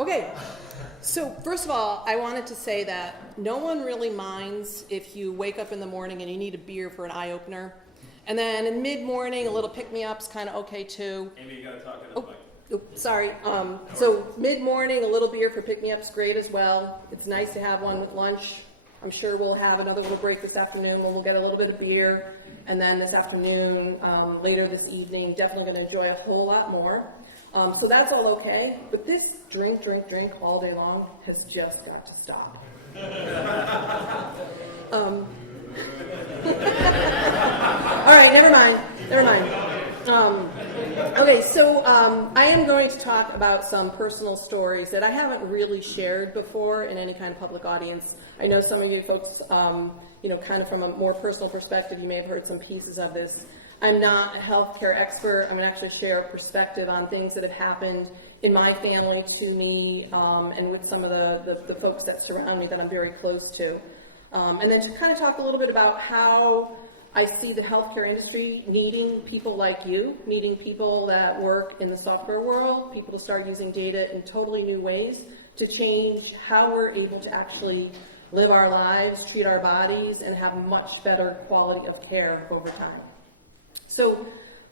Okay, so first of all, I wanted to say that no one really minds if you wake up in the morning and you need a beer for an eye opener. And then in mid-morning, a little pick-me-up's kind of okay too. Amy, you gotta talk to the mic. Sorry. So mid-morning, a little beer for pick-me-up's great as well. It's nice to have one with lunch. I'm sure we'll have another little break this afternoon when we'll get a little bit of beer. And then this afternoon, later this evening, definitely going to enjoy a whole lot more. So that's all okay. But this drink all day long has just got to stop. All right, never mind. Okay, so I am going to talk about some personal stories that I haven't really shared before in any kind of public audience. I know some of you folks, kind of from a more personal perspective, you may have heard some pieces of this. I'm not a healthcare expert. I'm going to actually share a perspective on things that have happened in my family to me and with some of the folks that surround me that I'm very close to. And then to kind of talk a little bit about how I see the healthcare industry needing people like you, needing people that work in the software world, people to start using data in totally new ways to change how we're able to actually live our lives, treat our bodies, and have much better quality of care over time. So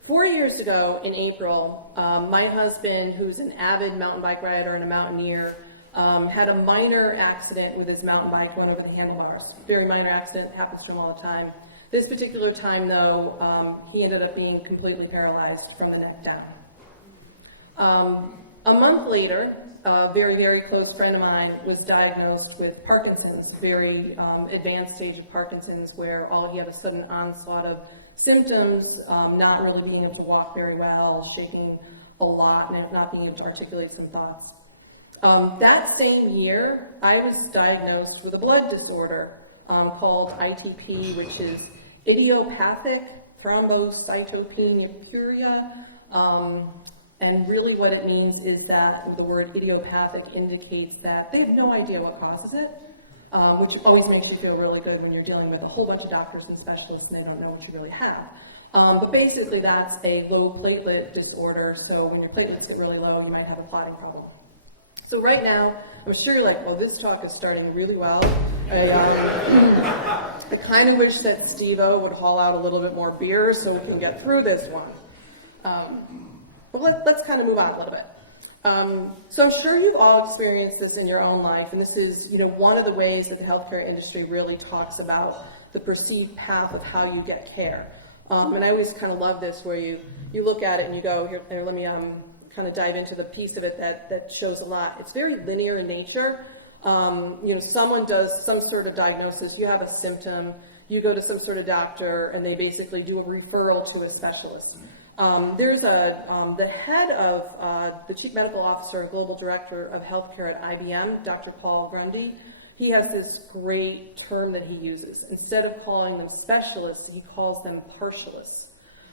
4 years ago in April, my husband, who's an avid mountain bike rider and a mountaineer, had a minor accident with his mountain bike, went over the handlebars. Very minor accident, happens to him all the time. This particular time, though, he ended up being completely paralyzed from the neck down. A month later, a very, very close friend of mine was diagnosed with Parkinsons, very advanced stage of Parkinsons, where he had a sudden onslaught of symptoms, not really being able to walk very well, shaking a lot, and not being able to articulate some thoughts. That same year, I was diagnosed with a blood disorder called ITP, which is idiopathic thrombocytopenia. And really what it means is that the word idiopathic indicates that they have no idea what causes it, which always makes you feel really good when you're dealing with a whole bunch of doctors and specialists and they don't know what you really have. But basically that's a low platelet disorder, so when your platelets get really low, you might have a clotting problem. So right now, I'm sure you're like, this talk is starting really well. I kind of wish that Steve-O would haul out a little bit more beer so we can get through this one. But let's kind of move on a little bit. So I'm sure you've all experienced this in your own life, and this is one of the ways that the healthcare industry really talks about the perceived path of how you get care. And I always kind of love this, where you look at it and you go, here let me kind of dive into the piece of it that shows a lot. It's very linear in nature. Someone does some sort of diagnosis, you have a symptom, you go to some sort of doctor, and they basically do a referral to a specialist. There's the head of the chief medical officer and global director of healthcare at IBM, Dr. Paul Grundy. He has this great term that he uses. Instead of calling them specialists, he calls them partialists.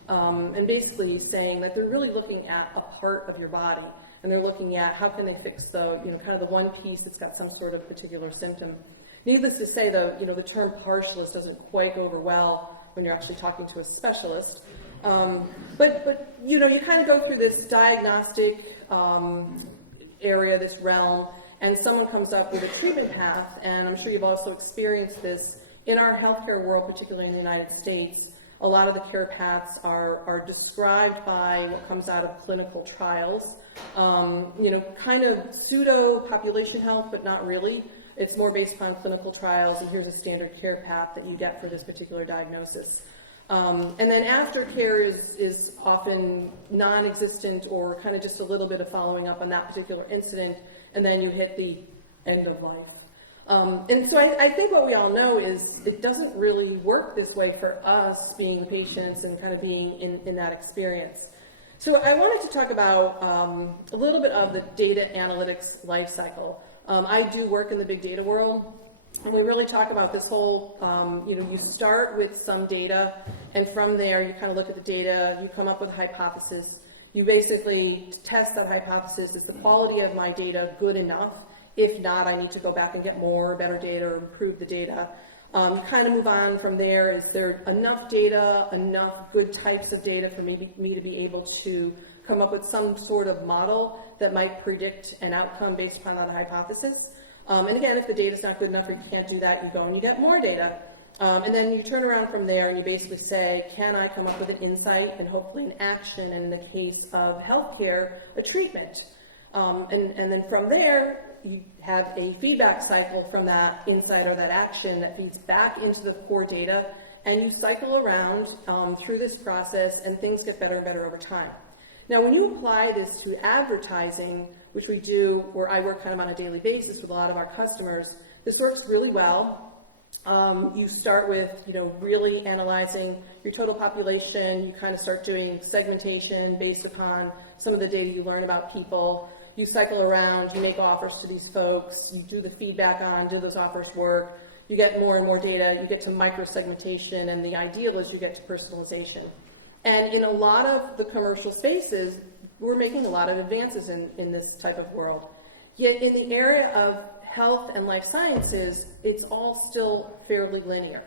And basically he's saying that they're really looking at a part of your body, and they're looking at how can they fix the, kind of the one piece that's got some sort of particular symptom. Needless to say, the term partialist doesn't quite go over well when you're actually talking to a specialist. But you kind of go through this diagnostic area, this realm, and someone comes up with a treatment path, and I'm sure you've also experienced this in our healthcare world, particularly in the United States. A lot of the care paths are described by what comes out of clinical trials, kind of pseudo population health, but not really. It's more based upon clinical trials, and here's a standard care path that you get for this particular diagnosis. And then aftercare is often non-existent, or kind of just a little bit of following up on that particular incident, and then you hit the end of life. And so I think what we all know is it doesn't really work this way for us being the patients and kind of being in that experience. So I wanted to talk about a little bit of the data analytics life cycle. I do work in the big data world, and we really talk about this whole, you start with some data, and from there you kind of look at the data, you come up with a hypothesis. You basically test that hypothesis. Is the quality of my data good enough? If not, I need to go back and get more, better data, or improve the data. Kind of move on from there. Is there enough data, enough good types of data for me to be able to come up with some sort of model that might predict an outcome based upon that hypothesis. And again, if the data's not good enough or you can't do that, you go and you get more data. And then you turn around from there and you basically say, can I come up with an insight and hopefully an action, and in the case of healthcare, a treatment. And then from there, you have a feedback cycle from that insight or that action that feeds back into the core data, and you cycle around through this process, and things get better and better over time. Now, when you apply this to advertising, which we do, where I work kind of on a daily basis with a lot of our customers, this works really well. You start with, really analyzing your total population. You kind of start doing segmentation based upon some of the data you learn about people. You cycle around, you make offers to these folks, you do the feedback on, do those offers work, you get more and more data, you get to micro-segmentation, and the ideal is you get to personalization. And in a lot of the commercial spaces, we're making a lot of advances in this type of world. Yet in the area of health and life sciences, it's all still fairly linear.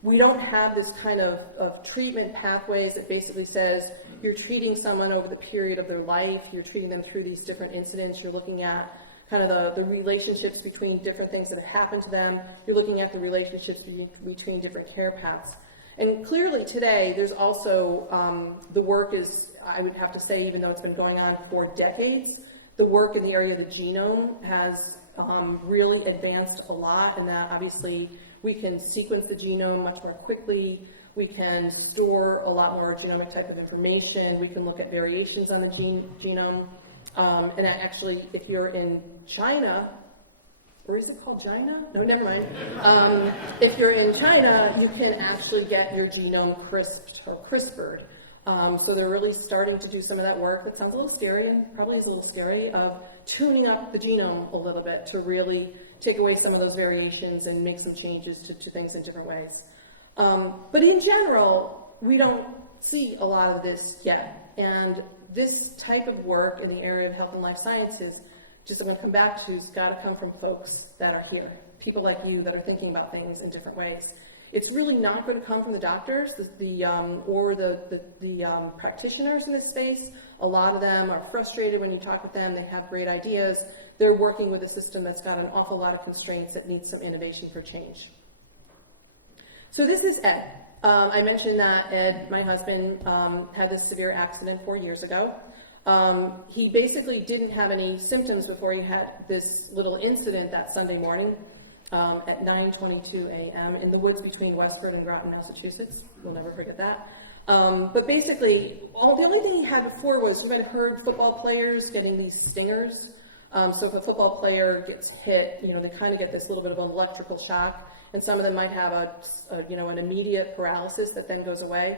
We don't have this kind of treatment pathways that basically says you're treating someone over the period of their life, you're treating them through these different incidents, you're looking at kind of the relationships between different things that have happened to them, you're looking at the relationships between different care paths. And clearly today, there's also, the work is, I would have to say, even though it's been going on for decades, the work in the area of the genome has really advanced a lot, and that obviously we can sequence the genome much more quickly, we can store a lot more genomic type of information, we can look at variations on the genome, and actually if you're in China, or is it called China? No, never mind. If you're in China, you can actually get your genome crisped or CRISPRed. So they're really starting to do some of that work. That sounds a little scary, and probably is a little scary, of tuning up the genome a little bit to really take away some of those variations and make some changes to things in different ways. But in general, we don't see a lot of this yet. And this type of work in the area of health and life sciences, just I'm going to come back to, has got to come from folks that are here, people like you that are thinking about things in different ways. It's really not going to come from the doctors or the practitioners in this space. A lot of them are frustrated when you talk with them. They have great ideas. They're working with a system that's got an awful lot of constraints that needs some innovation for change. So this is Ed. I mentioned that Ed, my husband, had this severe accident 4 years ago. He basically didn't have any symptoms before he had this little incident that Sunday morning. At 9:22 a.m. in the woods between Westford and Groton, Massachusetts. We'll never forget that. But basically, the only thing he had before was, you might have heard football players getting these stingers. So if a football player gets hit, they kind of get this little bit of an electrical shock, and some of them might have an immediate paralysis that then goes away.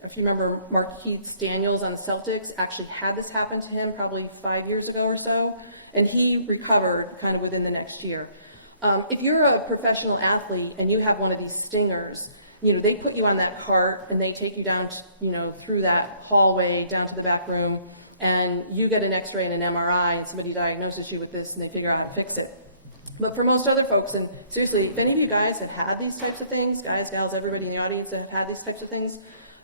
If you remember, Marquise Daniels on the Celtics actually had this happen to him probably 5 years ago or so, and he recovered kind of within the next year. If you're a professional athlete and you have one of these stingers, they put you on that cart and they take you down, through that hallway down to the back room, and you get an X-ray and an MRI, and somebody diagnoses you with this and they figure out how to fix it. But for most other folks, and seriously, if any of you guys have had these types of things, guys, gals, everybody in the audience that have had these types of things,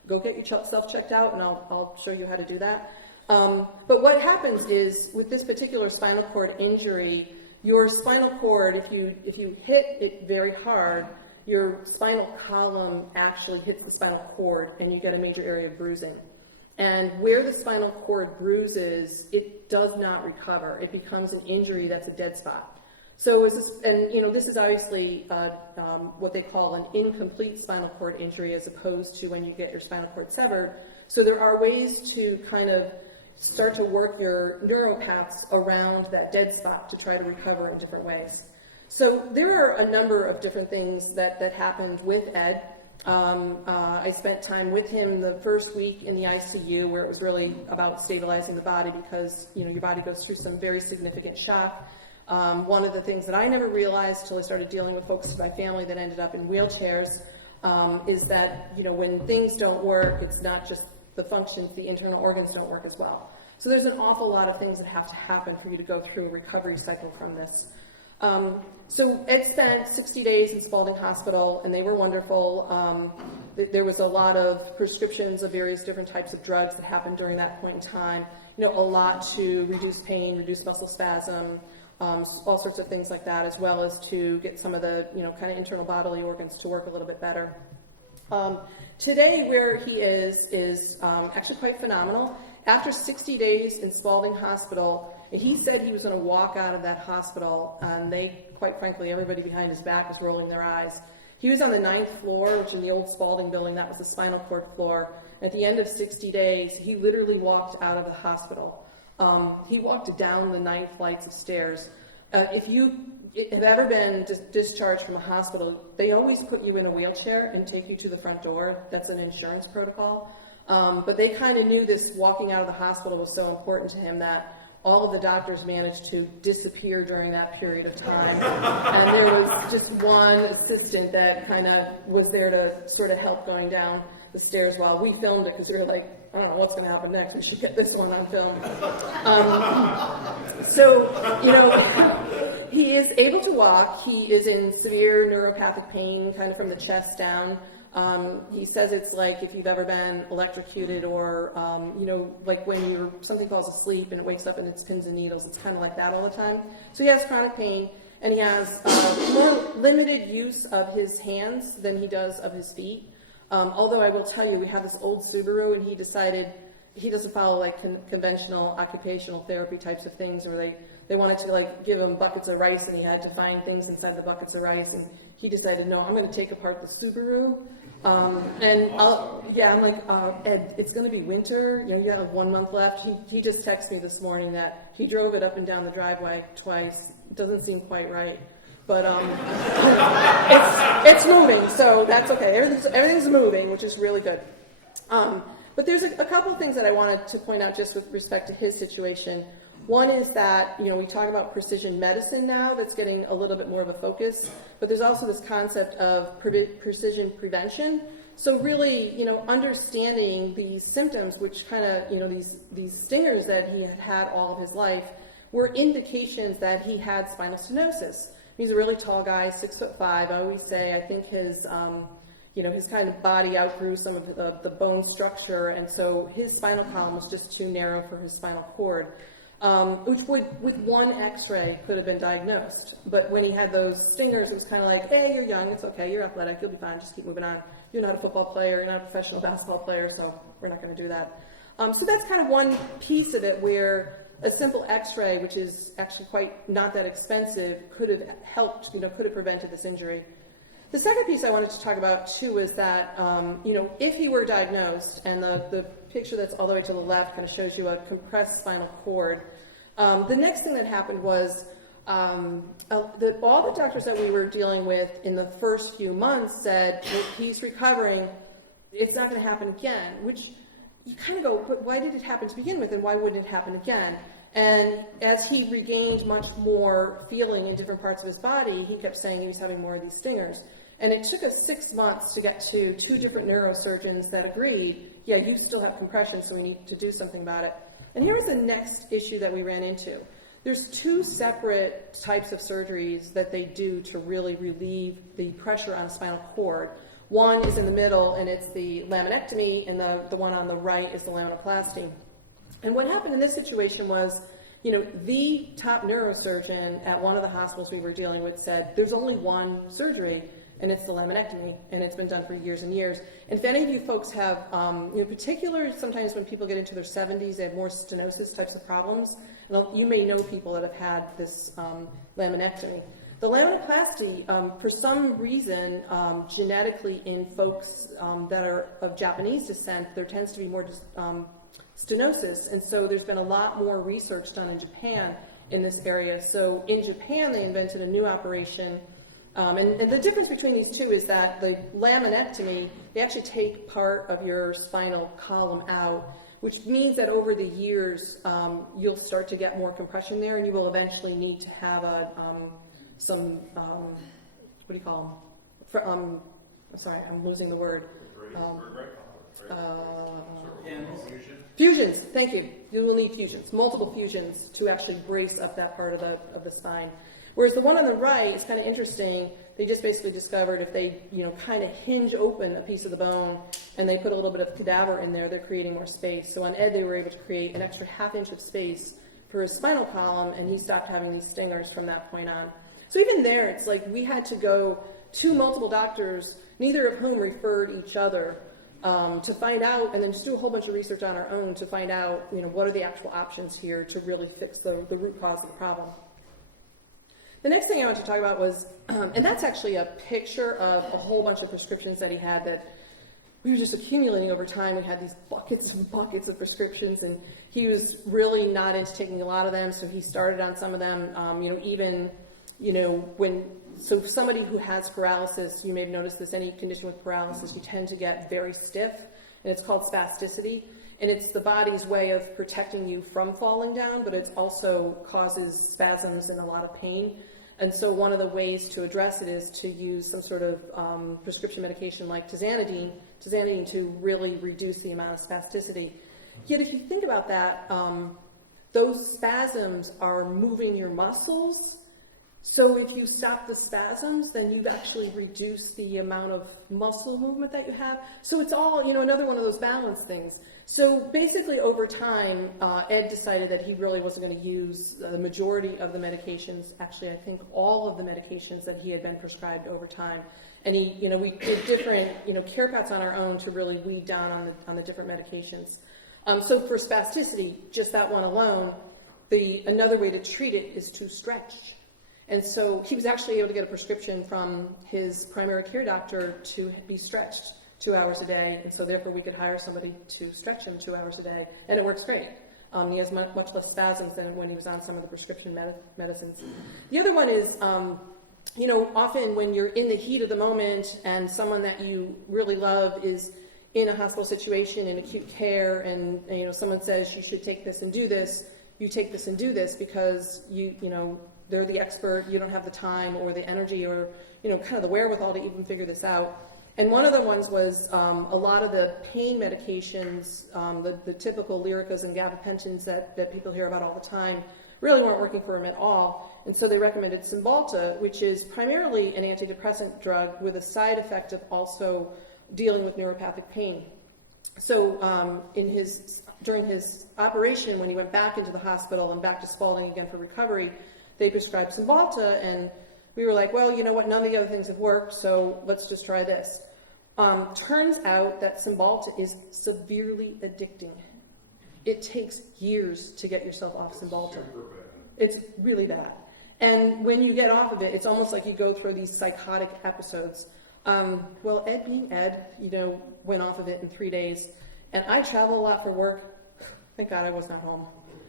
go get yourself checked out, and I'll show you how to do that. But what happens is, with this particular spinal cord injury, your spinal cord, if you hit it very hard, your spinal column actually hits the spinal cord, and you get a major area of bruising. And where the spinal cord bruises, it does not recover. It becomes an injury that's a dead spot. So this is obviously what they call an incomplete spinal cord injury, as opposed to when you get your spinal cord severed. So there are ways to kind of start to work your neuropaths around that dead spot to try to recover in different ways. So there are a number of different things that happened with Ed. I spent time with him the first week in the ICU, where it was really about stabilizing the body, because your body goes through some very significant shock. One of the things that I never realized till I started dealing with folks in my family that ended up in wheelchairs is that when things don't work, it's not just the functions, the internal organs don't work as well. So there's an awful lot of things that have to happen for you to go through a recovery cycle from this. So Ed spent 60 days in Spalding Hospital, and they were wonderful. There was a lot of prescriptions of various different types of drugs that happened during that point in time. A lot to reduce pain, reduce muscle spasm, all sorts of things like that, as well as to get some of the, kind of internal bodily organs to work a little bit better. Today, where he is actually quite phenomenal. After 60 days in Spalding Hospital, he said he was going to walk out of that hospital, and quite frankly, everybody behind his back was rolling their eyes. He was on the 9th floor, which in the old Spalding building, that was the spinal cord floor. At the end of 60 days, he literally walked out of the hospital. He walked down the 9 flights of stairs. If you have ever been discharged from a hospital, they always put you in a wheelchair and take you to the front door. That's an insurance protocol. But they kind of knew this walking out of the hospital was so important to him that all of the doctors managed to disappear during that period of time. And there was just one assistant that kind of was there to sort of help going down the stairs while we filmed it, because we were like, I don't know what's going to happen next. We should get this one on film. He is able to walk. He is in severe neuropathic pain, kind of from the chest down. He says it's like if you've ever been electrocuted or, like when something falls asleep and it wakes up and it's pins and needles. It's kind of like that all the time. So he has chronic pain, and he has more limited use of his hands than he does of his feet. Although I will tell you, we have this old Subaru, and he decided he doesn't follow like conventional occupational therapy types of things where they wanted to give him buckets of rice, and he had to find things inside the buckets of rice, and he decided, no, I'm going to take apart the Subaru. I'm like, Ed, it's going to be winter. You have 1 month left. He just texted me this morning that he drove it up and down the driveway twice. It doesn't seem quite right, but it's moving, so that's okay. Everything's moving, which is really good. But there's a couple of things that I wanted to point out just with respect to his situation. One is that, we talk about precision medicine now that's getting a little bit more of a focus, but there's also this concept of precision prevention. So really, understanding these symptoms, which kind of, these stingers that he had had all of his life, were indications that he had spinal stenosis. He's a really tall guy, 6'5". I always say, I think his kind of body outgrew some of the bone structure, and so his spinal column was just too narrow for his spinal cord. Which with one x-ray could have been diagnosed. But when he had those stingers, it was kind of like, hey, you're young, it's okay, you're athletic, you'll be fine, just keep moving on. You're not a football player, you're not a professional basketball player, so we're not going to do that. So that's kind of one piece of it where a simple x-ray, which is actually quite not that expensive, could have helped, could have prevented this injury. The second piece I wanted to talk about, too, is that, if he were diagnosed, and the picture that's all the way to the left kind of shows you a compressed spinal cord, the next thing that happened was all the doctors that we were dealing with in the first few months said, he's recovering, it's not going to happen again, which you kind of go, but why did it happen to begin with, and why wouldn't it happen again? And as he regained much more feeling in different parts of his body, he kept saying he was having more of these stingers. And it took us 6 months to get to 2 different neurosurgeons that agreed, yeah, you still have compression, so we need to do something about it. And here was the next issue that we ran into. There's 2 separate types of surgeries that they do to really relieve the pressure on a spinal cord. One is in the middle, and it's the laminectomy, and the one on the right is the laminoplasty. And what happened in this situation was, the top neurosurgeon at one of the hospitals we were dealing with said, there's only one surgery, and it's the laminectomy, and it's been done for years and years. And if any of you folks have, particularly sometimes when people get into their 70s, they have more stenosis types of problems. And you may know people that have had this laminectomy. The laminoplasty, for some reason, genetically in folks that are of Japanese descent, there tends to be more stenosis, and so there's been a lot more research done in Japan in this area. So in Japan, they invented a new operation. And the difference between these two is that the laminectomy, they actually take part of your spinal column out, which means that over the years, you'll start to get more compression there, and you will eventually need to have what do you call them? Sorry, I'm losing the word. Fusions, thank you. You will need fusions, multiple fusions to actually brace up that part of the spine. Whereas the one on the right is kind of interesting. They just basically discovered if they, kind of hinge open a piece of the bone and they put a little bit of cadaver in there, they're creating more space. So on Ed, they were able to create an extra ½ inch of space for his spinal column, and he stopped having these stingers from that point on. So even there, it's like we had to go to multiple doctors, neither of whom referred each other, to find out, and then just do a whole bunch of research on our own to find out, what are the actual options here to really fix the root cause of the problem. The next thing I want to talk about was, and that's actually a picture of a whole bunch of prescriptions that he had that we were just accumulating over time. We had these buckets and buckets of prescriptions, and he was really not into taking a lot of them, so he started on some of them, so somebody who has paralysis, you may have noticed this, any condition with paralysis, you tend to get very stiff, and it's called spasticity. And it's the body's way of protecting you from falling down, but it also causes spasms and a lot of pain. And so one of the ways to address it is to use some sort of prescription medication like tizanidine to really reduce the amount of spasticity. Yet if you think about that, those spasms are moving your muscles. So if you stop the spasms, then you've actually reduced the amount of muscle movement that you have. So it's all, another one of those balance things. So basically over time, Ed decided that he really wasn't going to use the majority of the medications, actually I think all of the medications that he had been prescribed over time. And we did different, care paths on our own to really weed down on the different medications. So for spasticity, just that one alone, another way to treat it is to stretch. And so he was actually able to get a prescription from his primary care doctor to be stretched 2 hours a day, and so therefore we could hire somebody to stretch him 2 hours a day, and it works great. He has much less spasms than when he was on some of the prescription medicines. The other one is, often when you're in the heat of the moment and someone that you really love is in a hospital situation in acute care, and someone says you should take this and do this, you take this and do this because they're the expert, you don't have the time or the energy or, kind of the wherewithal to even figure this out. And one of the ones was a lot of the pain medications, the typical Lyricas and gabapentins that people hear about all the time, really weren't working for him at all. And so they recommended Cymbalta, which is primarily an antidepressant drug with a side effect of also dealing with neuropathic pain. So during his operation, when he went back into the hospital and back to Spalding again for recovery, they prescribed Cymbalta, and we were like, well, you know what, none of the other things have worked, so let's just try this. Turns out that Cymbalta is severely addicting. It takes years to get yourself off Cymbalta. It's really bad. And when you get off of it, it's almost like you go through these psychotic episodes. Well, Ed being Ed, went off of it in 3 days. And I travel a lot for work. Thank God I was not home,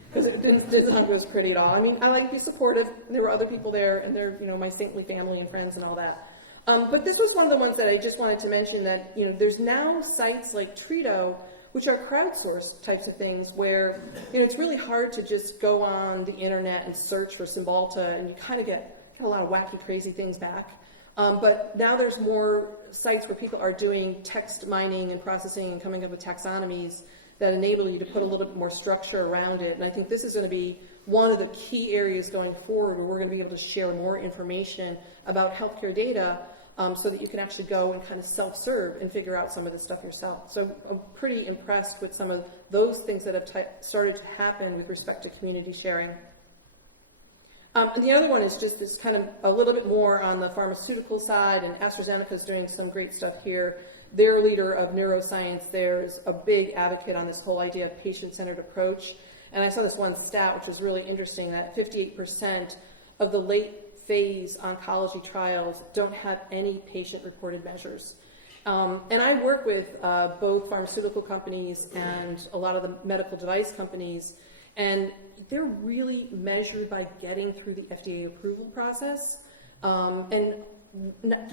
because it didn't sound as pretty at all. I mean, I like to be supportive. There were other people there, and they're, my saintly family and friends and all that. But this was one of the ones that I just wanted to mention that, there's now sites like Treato, which are crowdsourced types of things where, it's really hard to just go on the internet and search for Cymbalta, and you kind of get a lot of wacky, crazy things back. But now there's more sites where people are doing text mining and processing and coming up with taxonomies that enable you to put a little bit more structure around it. And I think this is going to be one of the key areas going forward where we're going to be able to share more information about healthcare data so that you can actually go and kind of self-serve and figure out some of this stuff yourself. So I'm pretty impressed with some of those things that have started to happen with respect to community sharing. And the other one is just this kind of a little bit more on the pharmaceutical side, and AstraZeneca is doing some great stuff here. Their leader of neuroscience there is a big advocate on this whole idea of patient-centered approach. And I saw this one stat, which was really interesting, that 58% of the late-phase oncology trials don't have any patient-reported measures. And I work with both pharmaceutical companies and a lot of the medical device companies, and they're really measured by getting through the FDA approval process. And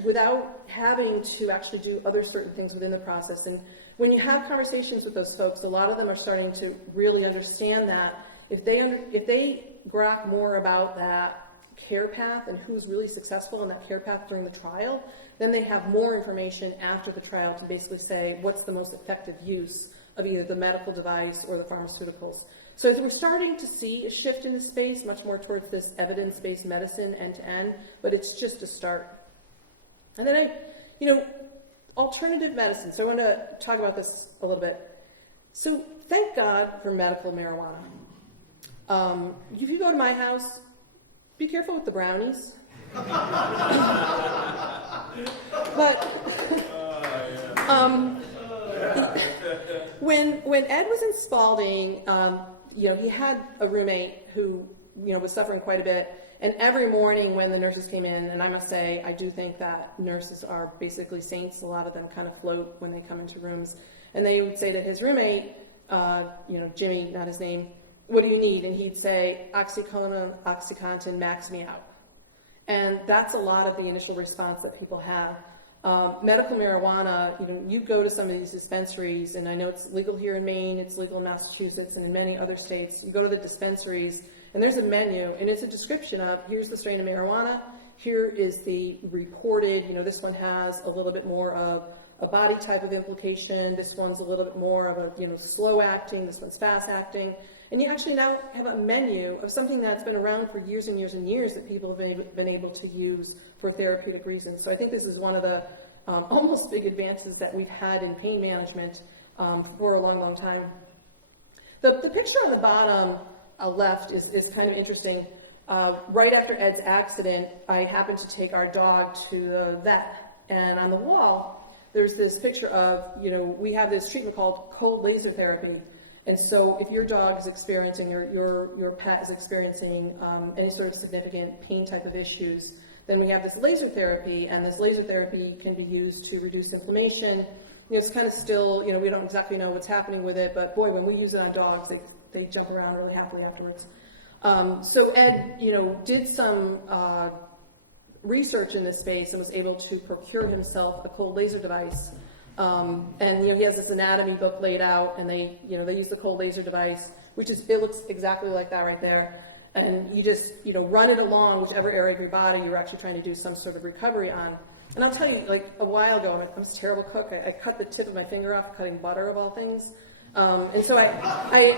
without having to actually do other certain things within the process. And when you have conversations with those folks, a lot of them are starting to really understand that if they grok more about that care path and who's really successful in that care path during the trial, then they have more information after the trial to basically say what's the most effective use of either the medical device or the pharmaceuticals. So we're starting to see a shift in the space, much more towards this evidence-based medicine end-to-end, but it's just a start. And then alternative medicine. So I want to talk about this a little bit. So thank God for medical marijuana. If you go to my house, be careful with the brownies. But when Ed was in Spalding, he had a roommate who was suffering quite a bit. And every morning when the nurses came in, and I must say, I do think that nurses are basically saints. A lot of them kind of float when they come into rooms. And they would say to his roommate, Jimmy, not his name, what do you need? And he'd say, Oxycontin, max me out. And that's a lot of the initial response that people have. Medical marijuana, you go to some of these dispensaries, and I know it's legal here in Maine, it's legal in Massachusetts, and in many other states. You go to the dispensaries, and there's a menu, and it's a description of, here's the strain of marijuana, here is the reported, this one has a little bit more of a body type of implication, this one's a little bit more of a, slow acting, this one's fast acting. And you actually now have a menu of something that's been around for years and years and years that people have been able to use for therapeutic reasons. So I think this is one of the almost big advances that we've had in pain management for a long, long time. The picture on the bottom left is kind of interesting. Right after Ed's accident, I happened to take our dog to the vet, and on the wall, there's this picture of, we have this treatment called cold laser therapy. And so if your dog is experiencing, your pet is experiencing any sort of significant pain type of issues, then we have this laser therapy, and this laser therapy can be used to reduce inflammation. It's kind of still, we don't exactly know what's happening with it, but boy, when we use it on dogs, they jump around really happily afterwards. So Ed, did some research in this space and was able to procure himself a cold laser device. And he has this anatomy book laid out, and they use the cold laser device, it looks exactly like that right there. And you just, run it along whichever area of your body you're actually trying to do some sort of recovery on. And I'll tell you, a while ago, I was a terrible cook. I cut the tip of my finger off cutting butter, of all things. And so I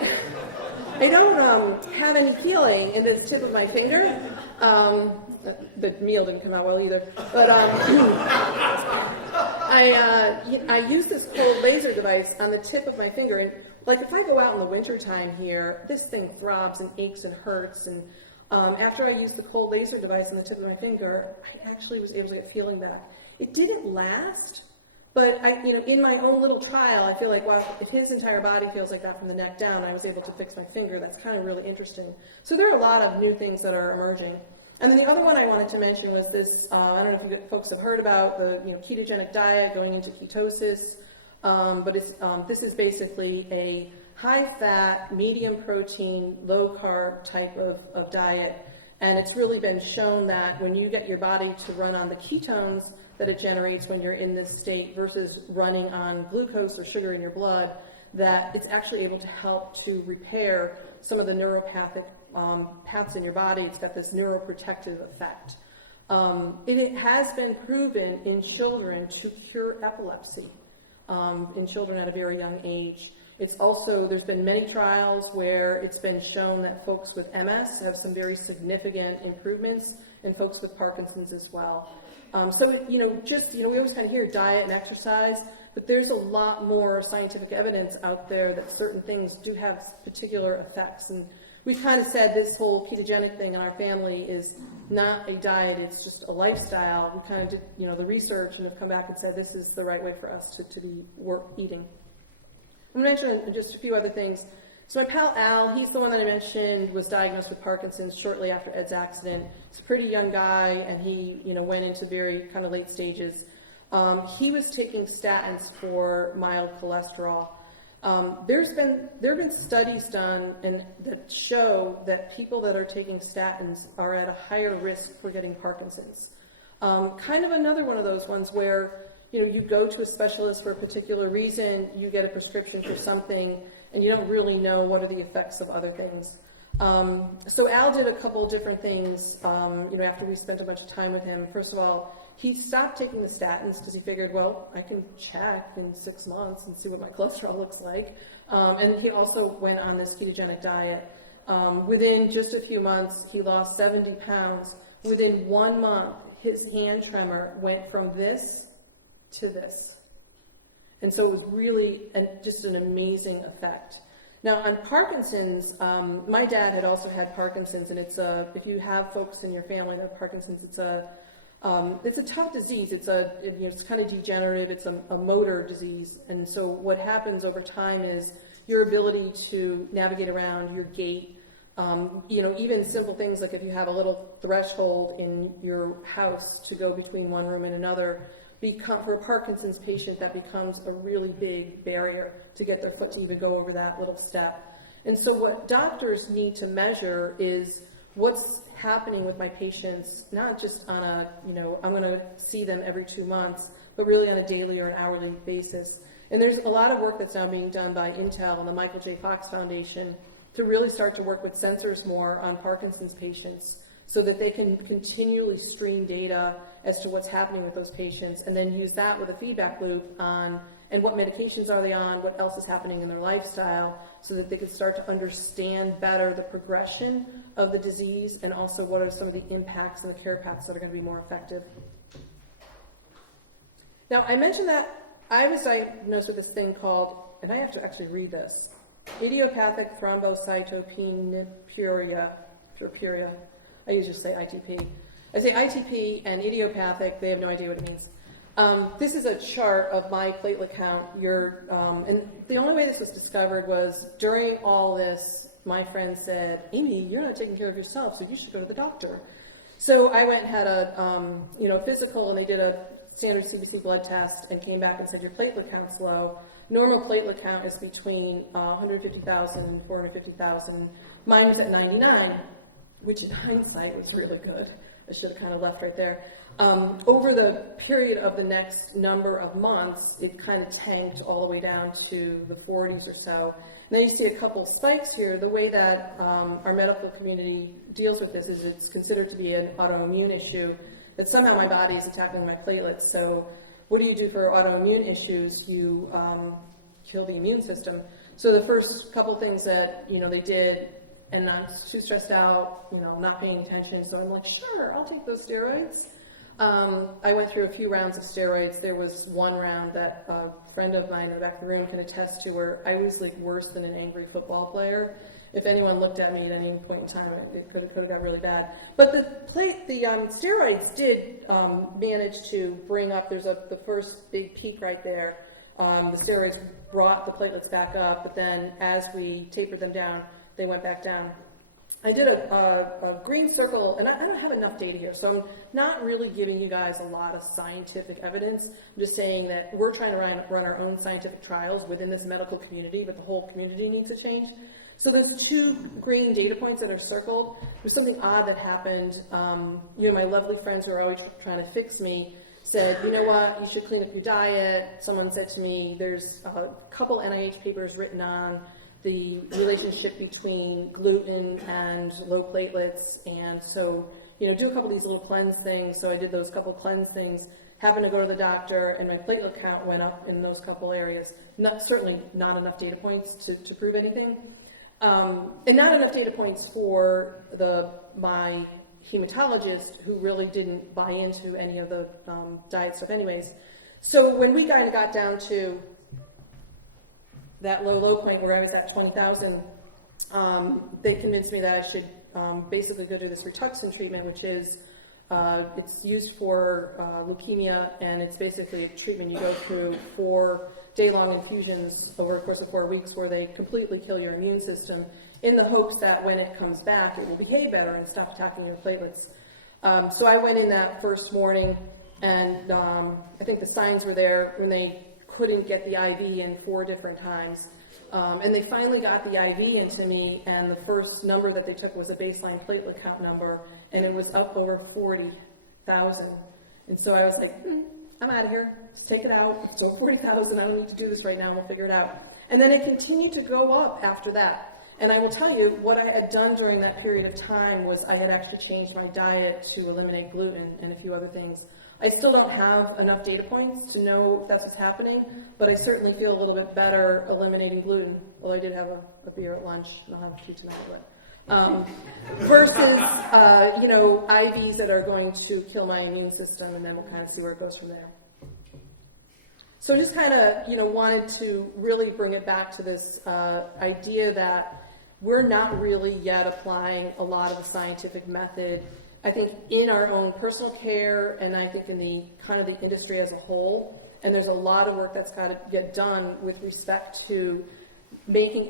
don't have any feeling in this tip of my finger. The meal didn't come out well either. But I use this cold laser device on the tip of my finger, and if I go out in the wintertime here, this thing throbs and aches and hurts, and after I used the cold laser device on the tip of my finger, I actually was able to get feeling back. It didn't last, but in my own little trial, I feel like, well, if his entire body feels like that from the neck down, I was able to fix my finger. That's kind of really interesting. So there are a lot of new things that are emerging. And then the other one I wanted to mention was this, I don't know if you folks have heard about the ketogenic diet going into ketosis, but this is basically a high-fat, medium-protein, low-carb type of diet. And it's really been shown that when you get your body to run on the ketones that it generates when you're in this state versus running on glucose or sugar in your blood, that it's actually able to help to repair some of the neuropathic paths in your body. It's got this neuroprotective effect. It has been proven in children to cure epilepsy in children at a very young age. It's also, there's been many trials where it's been shown that folks with MS have some very significant improvements, and folks with Parkinsons as well. We always kind of hear diet and exercise, but there's a lot more scientific evidence out there that certain things do have particular effects. And we've kind of said this whole ketogenic thing in our family is not a diet, it's just a lifestyle. We kind of did, the research and have come back and said this is the right way for us to be eating. I'm going to mention just a few other things. So my pal Al, he's the one that I mentioned, was diagnosed with Parkinson's shortly after Ed's accident. He's a pretty young guy, and he went into very kind of late stages. He was taking statins for mild cholesterol. There have been studies done that show that people that are taking statins are at a higher risk for getting Parkinson's. Kind of another one of those ones where you go to a specialist for a particular reason, you get a prescription for something, and you don't really know what are the effects of other things. So Al did a couple of different things, after we spent a bunch of time with him. First of all, he stopped taking the statins because he figured, well, I can check in 6 months and see what my cholesterol looks like. And he also went on this ketogenic diet. Within just a few months, he lost 70 pounds. Within 1 month, his hand tremor went from this to this. And so it was really just an amazing effect. Now, on Parkinson's, my dad had also had Parkinson's, and it's if you have folks in your family that have Parkinson's, it's a tough disease. It's kind of degenerative. It's a motor disease, and so what happens over time is your ability to navigate around, your gait, even simple things like if you have a little threshold in your house to go between one room and another, for a Parkinson's patient, that becomes a really big barrier to get their foot to even go over that little step. And so what doctors need to measure is what's happening with my patients, not just on I'm going to see them every 2 months, but really on a daily or an hourly basis. And there's a lot of work that's now being done by Intel and the Michael J. Fox Foundation to really start to work with sensors more on Parkinson's patients so that they can continually stream data as to what's happening with those patients, and then use that with a feedback loop on and what medications are they on, what else is happening in their lifestyle, so that they can start to understand better the progression of the disease and also what are some of the impacts and the care paths that are going to be more effective. Now, I mentioned that I was diagnosed with this thing called, and I have to actually read this, idiopathic thrombocytopenia. I usually just say ITP. I say ITP and idiopathic, they have no idea what it means. This is a chart of my platelet count. And the only way this was discovered was during all this, my friend said, Amy, you're not taking care of yourself, so you should go to the doctor. So I went and had a physical, and they did a standard CBC blood test and came back and said, your platelet count's low. Normal platelet count is between 150,000 and 450,000. Mine was at 99, which in hindsight was really good. I should have kind of left right there. Over the period of the next number of months, it kind of tanked all the way down to the 40s or so. And then you see a couple spikes here. The way that our medical community deals with this is it's considered to be an autoimmune issue, that somehow my body is attacking my platelets. So what do you do for autoimmune issues? You kill the immune system. So the first couple things that they did, and I'm too stressed out, not paying attention. So I'm like, sure, I'll take those steroids. I went through a few rounds of steroids. There was one round that a friend of mine in the back of the room can attest to where I was like worse than an angry football player. If anyone looked at me at any point in time, it could have got really bad. But the steroids did manage to bring up, the first big peak right there. The steroids brought the platelets back up, but then as we tapered them down, they went back down. I did a green circle, and I don't have enough data here, so I'm not really giving you guys a lot of scientific evidence. I'm just saying that we're trying to run our own scientific trials within this medical community, but the whole community needs to change. So there's 2 green data points that are circled. There's something odd that happened. My lovely friends who are always trying to fix me said, you know what, you should clean up your diet. Someone said to me, there's a couple NIH papers written on the relationship between gluten and low platelets, and so, do a couple of these little cleanse things. So I did those couple cleanse things, happened to go to the doctor, and my platelet count went up in those couple areas. Certainly not enough data points to prove anything. And not enough data points for my hematologist, who really didn't buy into any of the diet stuff anyways. So when we kind of got down to that low point where I was at 20,000, they convinced me that I should basically go do this Rituxan treatment, which is it's used for leukemia, and it's basically a treatment you go through 4 day-long infusions over a course of 4 weeks where they completely kill your immune system in the hopes that when it comes back, it will behave better and stop attacking your platelets. So I went in that first morning, and I think the signs were there when they couldn't get the IV in 4 different times. And they finally got the IV into me, and the first number that they took was a baseline platelet count number, and it was up over 40,000. And so I was like, I'm out of here. Just take it out. It's still 40,000. I don't need to do this right now. We'll figure it out. And then it continued to go up after that. And I will tell you, what I had done during that period of time was I had actually changed my diet to eliminate gluten and a few other things. I still don't have enough data points to know if that's what's happening, but I certainly feel a little bit better eliminating gluten, although I did have a beer at lunch, and I'll have a few tonight. Versus, IVs that are going to kill my immune system, and then we'll kind of see where it goes from there. So I just kind of, wanted to really bring it back to this idea that we're not really yet applying a lot of the scientific method, I think, in our own personal care, and I think in the kind of the industry as a whole. And there's a lot of work that's got to get done with respect to making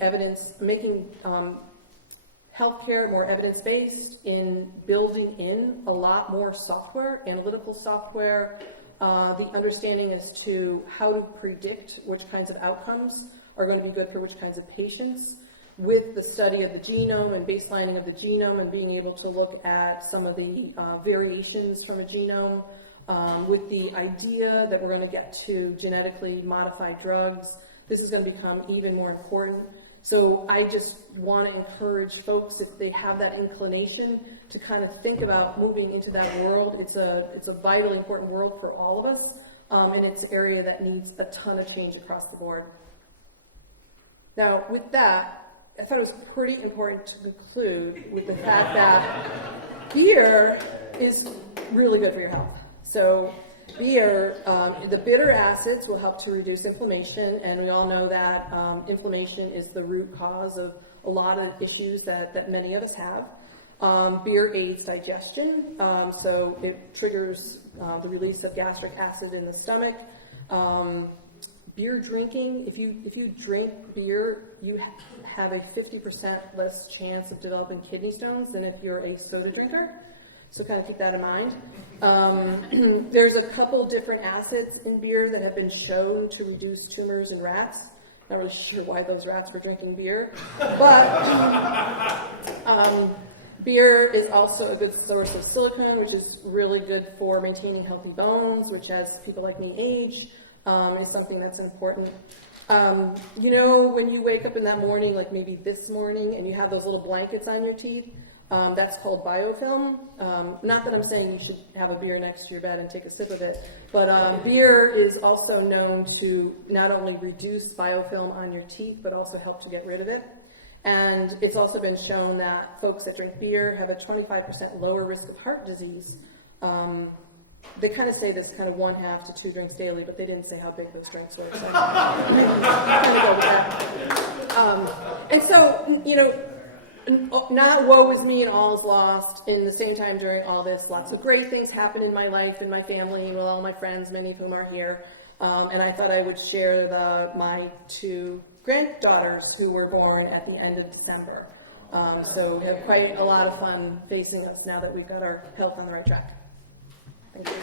healthcare more evidence-based, in building in a lot more software, analytical software, the understanding as to how to predict which kinds of outcomes are going to be good for which kinds of patients, with the study of the genome and baselining of the genome and being able to look at some of the variations from a genome, with the idea that we're going to get to genetically modified drugs. This is going to become even more important. So I just want to encourage folks, if they have that inclination, to kind of think about moving into that world. It's a vitally important world for all of us, and it's an area that needs a ton of change across the board. Now, with that, I thought it was pretty important to conclude with the fact that beer is really good for your health. So beer, the bitter acids will help to reduce inflammation, and we all know that inflammation is the root cause of a lot of issues that many of us have. Beer aids digestion, so it triggers the release of gastric acid in the stomach. Beer drinking, if you drink beer, you have a 50% less chance of developing kidney stones than if you're a soda drinker. So kind of keep that in mind. There's a couple different acids in beer that have been shown to reduce tumors in rats. Not really sure why those rats were drinking beer, but beer is also a good source of silicone, which is really good for maintaining healthy bones, which, as people like me age, is something that's important. When you wake up in that morning, like maybe this morning, and you have those little blankets on your teeth, that's called biofilm. Not that I'm saying you should have a beer next to your bed and take a sip of it, but beer is also known to not only reduce biofilm on your teeth, but also help to get rid of it. And it's also been shown that folks that drink beer have a 25% lower risk of heart disease. They kind of say this kind of 1/2 to 2 drinks daily, but they didn't say how big those drinks were. So kind of go with that. And so, not woe is me and all is lost. In the same time, during all this, lots of great things happen in my life and my family and with all my friends, many of whom are here. And I thought I would share my 2 granddaughters who were born at the end of December. So we have quite a lot of fun facing us now that we've got our health on the right track. Thank you.